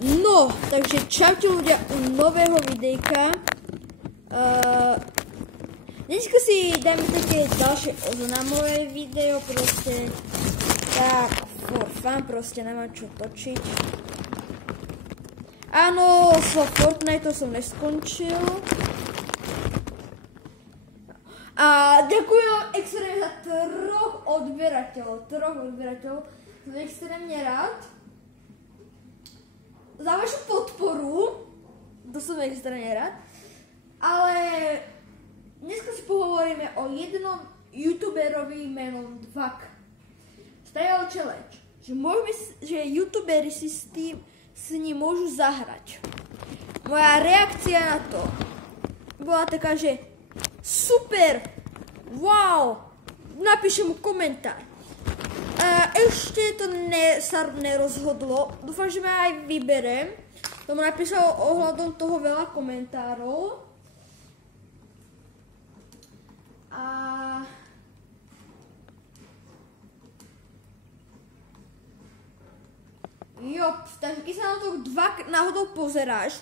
No, takže čaute ľudia u nového videjka. Dneska si dáme také ďalšie oznamové video, proste tak for fun, proste nemám čo točiť. Áno, so Fortnite som neskončil. A ďakujem extrémne za troch odberateľov, som extrémne rád. Za vašu podporu, to som extrémne rád, ale dneska si pohovoríme o jednom youtuberovi menom Dvak. Spravil challenge, že youtuberi si s ním môžu zahrať. Moja reakcia na to bola taká, že super, wow, napíšem mu komentár. Ešte to sa nerozhodlo, dúfam, že ma aj vyberem. Tomu napísal ohľadom toho veľa komentárov. A jop, takže keď sa na to Dvak náhodou pozeráš,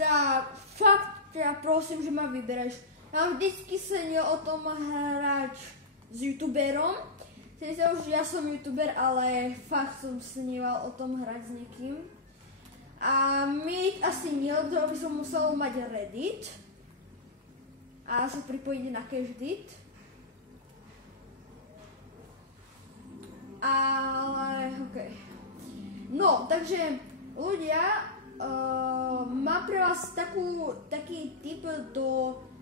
tak fakt, ja prosím, že ma vybereš. Ja mám vždycky snil o tom hrať s youtuberom. Sice už ja som youtuber, ale fakt som sníval o tom hrať s niekým. A my asi niekto by som musel mať Reddit. A sa pripojiť na Cashdit. Ale okej. No, takže ľudia, mám pre vás taký tip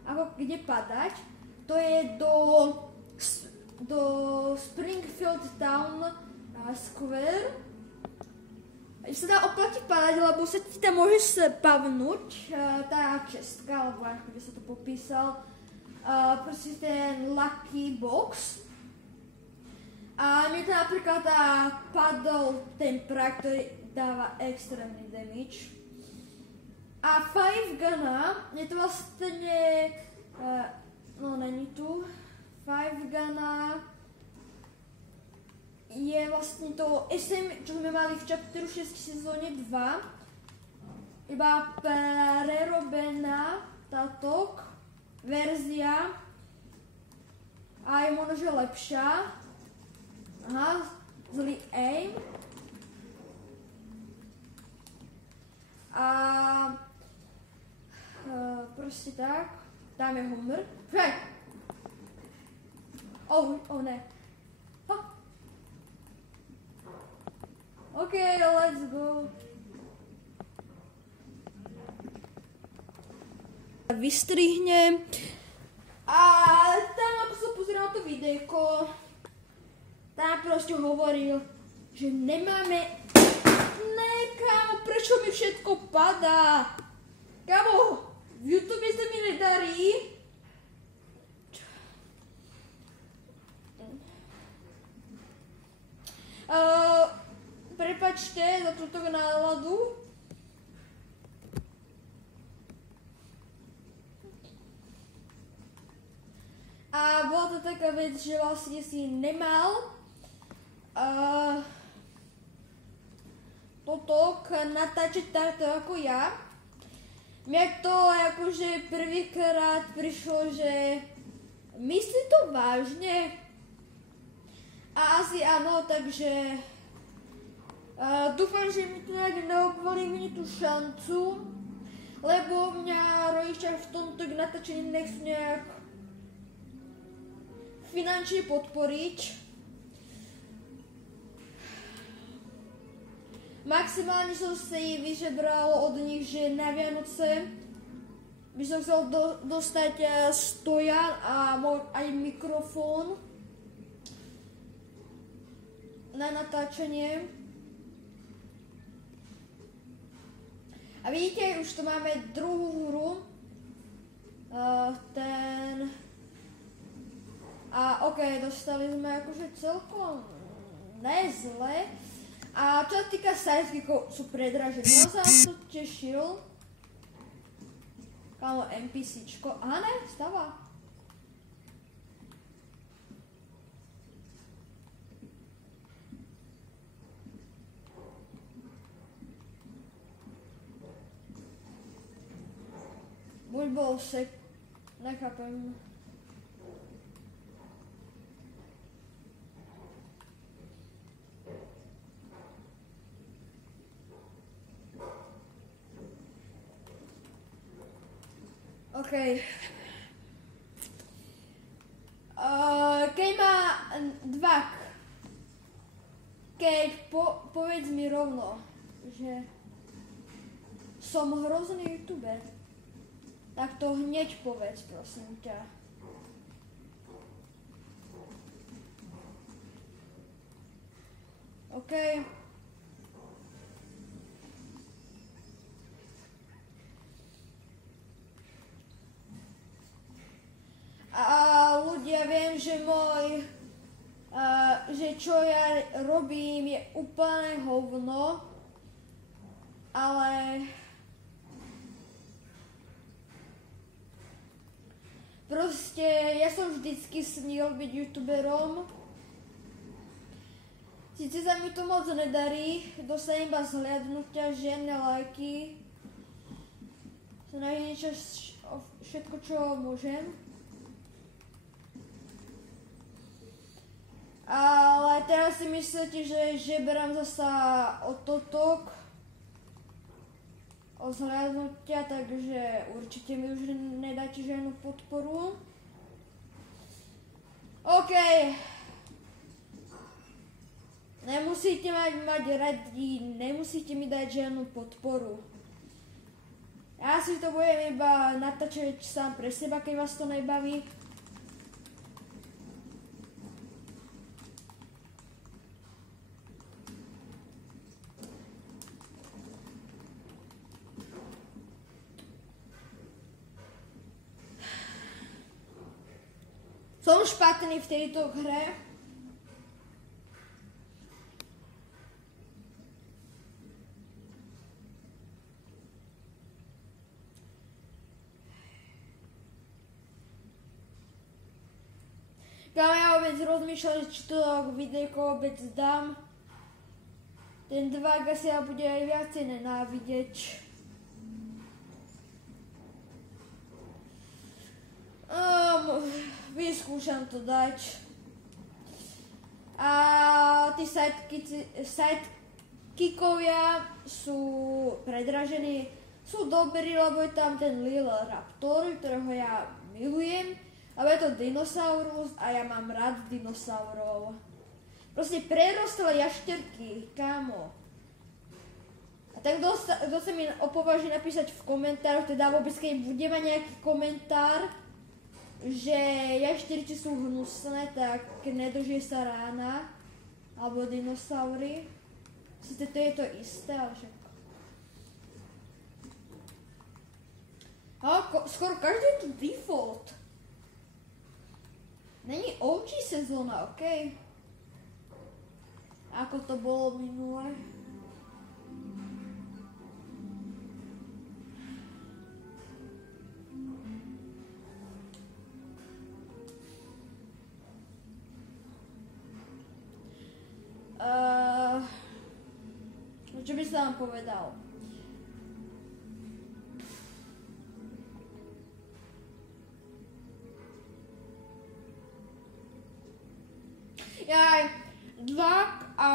ako kde padať. To je do Springfield Town Square. Sa dá oplatí padať, lebo sa ti tam môžeš spavnúť tá čestka, alebo ako by sa to popísal, proste ten Lucky Box. A mne to napríklad padol ten prak, ktorý dáva extrémny damage. A 5 Guna, je to vlastne, no není tu, 5 Guna je vlastne to SM, čo sme mali v chapteru 6 sezóne 2. Iba prerobená táto verzia a je možno, že lepšia. Aha, zlý aim. A proste tak, dáme Homer. Hej! Oh ne. Ha. OK, let's go. Vystrihnem. A tam, ako sa pozrel to videjko, tam proste hovoril, že nemáme... Ne, kámo, prečo mi všetko padá? Kámo, v YouTube sa mi nedarí. Prepačte za túto náladu. A bola to taká vec, že vlastne si nemal toto natáčať takto ako ja. Mňa to akože prvýkrát prišlo, že myslí to vážne? A asi áno, takže dúfam, že mi to nejak neobvolí tú šancu, lebo mňa rodičia v tomto natáčení nechcú nejak finančne podporiť. Maximálne som si vyžebral od nich, že na Vianoce by som chcel dostať stojan a aj mikrofón na natáčanie. A vidíte, už tu máme druhú hru. OK, dostali sme akože celkom nezle. A čo sa týka sidekickov, sú predražené. No sa to tešil. Kámo, NPCčko. Aha, ne, stáva. Buď bol nechápem. OK. Keď má dvak, keď povedz mi rovno, že som hrozný youtuber, tak to hneď povedz, prosím ťa. OK. A ľudia, viem, že že čo ja robím je úplne hovno, ale proste ja som vždycky snil byť youtuberom. Sice sa mi to moc nedarí, dostanem iba zhliadnutia, žiadne lajky. Snažím všetko, čo môžem. Ale teraz si myslíte, že žeberám zasa o totok, o zhliadnutia, takže určite mi už nedáte žiadnu podporu. OK. Nemusíte mať radi, nemusíte mi dať žiadnu podporu. Ja si to budem iba natáčať sám pre seba, keď vás to nebaví. Som špatný v tejto hre. Kam ja vôbec rozmýšľam, či to videjko vôbec dám. Ten dvák asi ja bude aj viacej nenávidieť. Vyskúšam to dať. A tí sidekickovia sú predražení. Sú dobrí, lebo je tam ten Lil Raptor, ktorého ja milujem. Lebo je to dinosaurus a ja mám rád dinosaurov. Proste prerostlé jašterky, kámo. A tak kto sa mi opováži napísať v komentároch, teda vôbec keď bude mať nejaký komentár, že jašterky sú hnusné, tak nedržie sa rána, alebo dinosaury. Sice to je to isté, ale však. Skoro každý je tu default. Není OG sezóna, OK? Ako to bolo minule. Čo by som vám povedal? Jaj, dvak a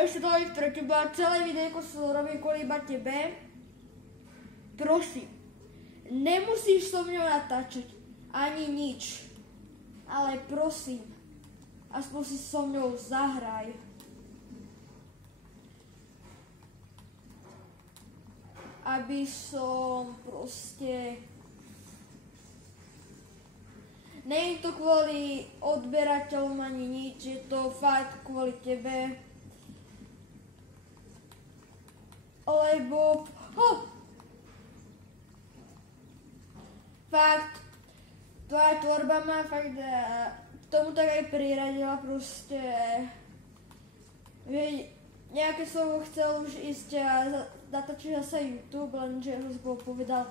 ešte to je pre teba, celé videjko sa robím kvôli iba tebe. Prosím, nemusíš so mňou natáčať ani nič, ale prosím, aspoň si so mňou zahraj. Aby som proste... Nie je to kvôli odberateľom ani nič, je to fakt kvôli tebe. Lebo... Fakt, tvoja tvorba ma fakt tomu tak aj priradila proste. Nejaké som chcel už ísť a natáčiť zase YouTube, lenže Rozbol povedal,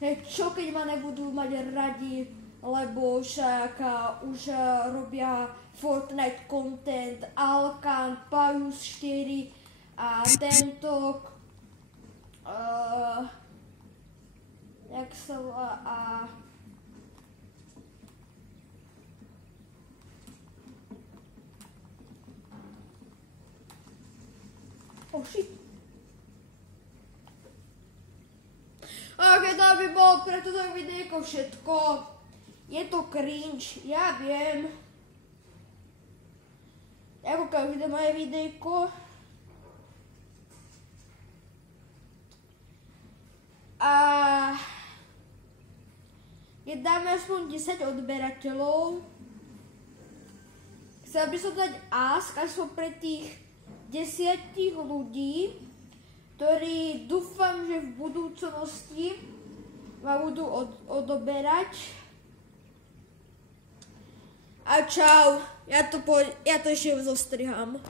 hej, čo keď ma nebudú mať radi, lebo však už robia Fortnite content, Alkan, Pajus 4 a tento, jak sa volá, a oh shit. Ok, to by bolo pre toto videjko všetko. Je to cringe, ja viem. Ako každé moje videjko. A keď dáme aspoň 10 odberateľov, chcel by som dať ask aspoň pre tých 10 ľudí, ktorí dúfam, že v budúcnosti ma budú odoberať. A čau, ja to ešte zostriham.